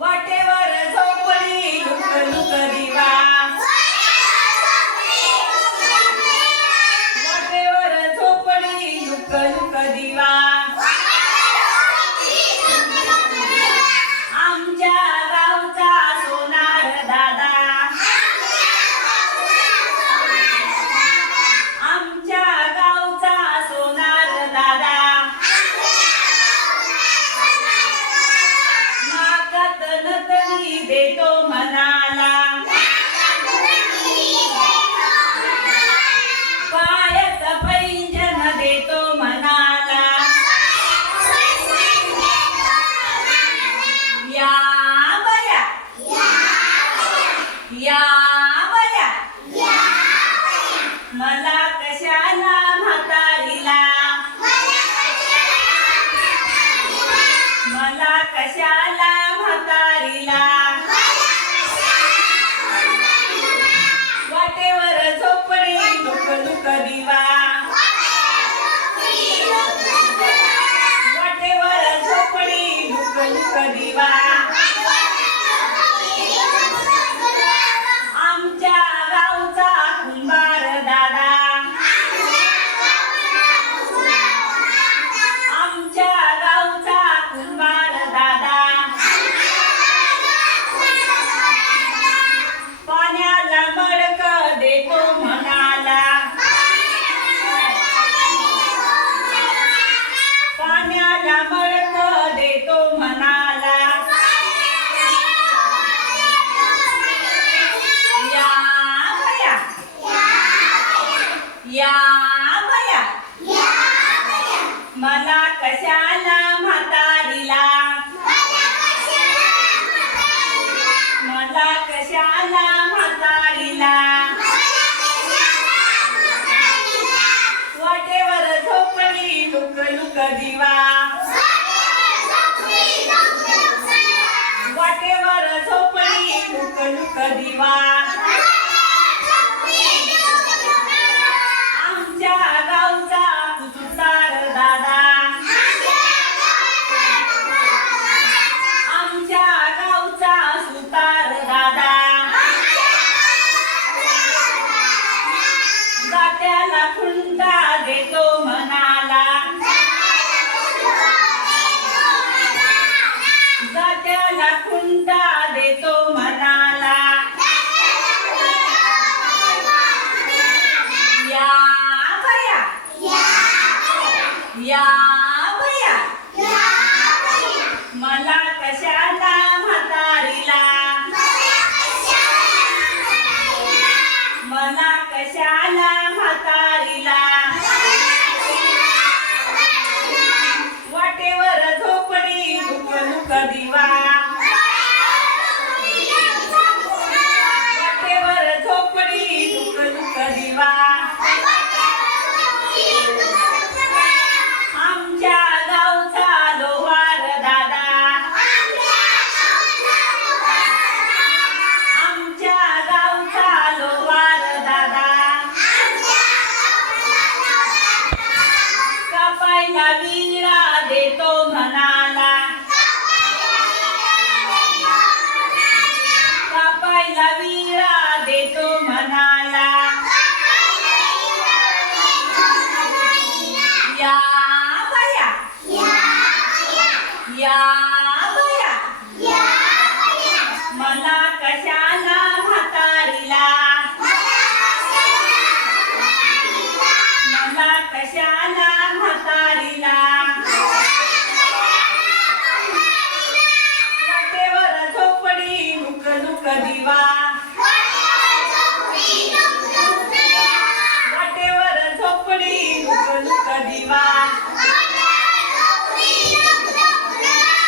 वाटेवर झोपडी look look दिवा वाटेवर झोपडी लुक लुक दिवा आमच्या गावचा सोनार दादा आमच्या गावचा सोनार दादा नाकात नथनी देतो मनाला पायात पैंजण देतो मनाला या बया या बया मला कशाला म्हातारीला मला कशाला म्हातारीला वाटेवर झोपडी लुक लुक दिवा वाटेवर झोपडी लुक लुक दिवा आमच्या गावचा कुंभार दादा आमच्या गावचा कुंभार दादा पाण्याला मडक देतो मनाला पाण्याला मडक देतो मनाला या बया या बया मला कशाला म्हातारीला मला कशाला म्हातारीला वाटेवर झोपडी लुक लुक दिवा वाटेवर झोपडी लुक लुक दिवा आमच्या गावचा सुतार दादा आमच्या गावचा सुतार दादा जात्याला खुंटा देतो मनाला जात्याला खुंटा देतो मनाला या बया या बया मला कशाला म्हातारीला मला कशाला म्हातारीला वाटेवर झोपडी लुक लुक दिवा वाटेवर झोपडी लुक लुक दिवा आमच्या गावचा लोहार दादा आमच्या गावचा लोहार दादा कापायला विळा देतो मनाला कापायला विळा